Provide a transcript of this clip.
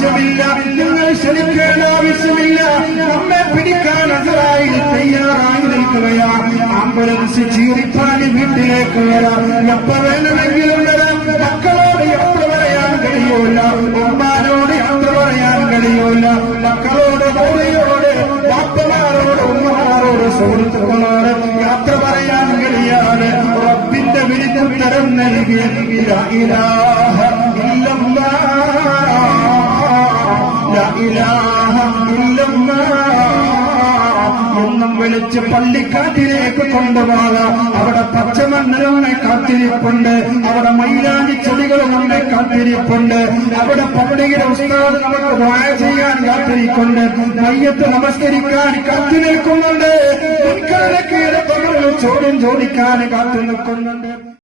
ആവശ്യമില്ല, നിങ്ങൾ ക്ഷണിക്കേണ്ട ആവശ്യമില്ല. നമ്മെ പിടിക്കാൻ അസറായിൽ തയ്യാറായി നിൽക്കുകയാണ്. ആംബുലൻസ് ചീറിപ്പാടി വീട്ടിലേക്ക് വരാം, എപ്പോ വേണമെങ്കിലും വരാം. മക്കളോട് യാത്ര പറയാൻ കഴിയൂല, ഉമ്മാനോട് യാത്ര പറയാൻ കഴിയൂല. മക്കളോട് ഭാര്യയോട് വാപ്പമാരോട് ഉമ്മമാരോട് സുഹൃത്തുക്കളോട് യാത്ര പറയാൻ കഴിയാണ്. റബ്ബിന്റെ വിളിക്കുത്തരം നൽകിയ ലാ ഇലാഹ ഇല്ലല്ലാഹ്, ലാ ഇലാഹ ഇല്ലല്ലാഹ് എന്നും വിളിച്ച് പള്ളിക്കാട്ടിലേക്ക് കൊണ്ടുപോകാം. അവിടെ പച്ചമണ്ണുകളെ കാത്തിരിപ്പുണ്ട്, അവിടെ മൈലാഞ്ചി ചെടികൾ നമ്മെ കാത്തിരിപ്പുണ്ട്, അവിടെ പള്ളിയുടെ ഉസ്താദ് നമുക്ക് ദുആ ചെയ്യാൻ കാത്തിരിക്കുന്നുണ്ട്, മയ്യത്ത് നമസ്കരിക്കാൻ കാത്തു നിൽക്കുന്നുണ്ട്, മുൻകാലക്കേറെ ചോദ്യം ചോദിക്കാൻ കാത്തു നിൽക്കുന്നുണ്ട്.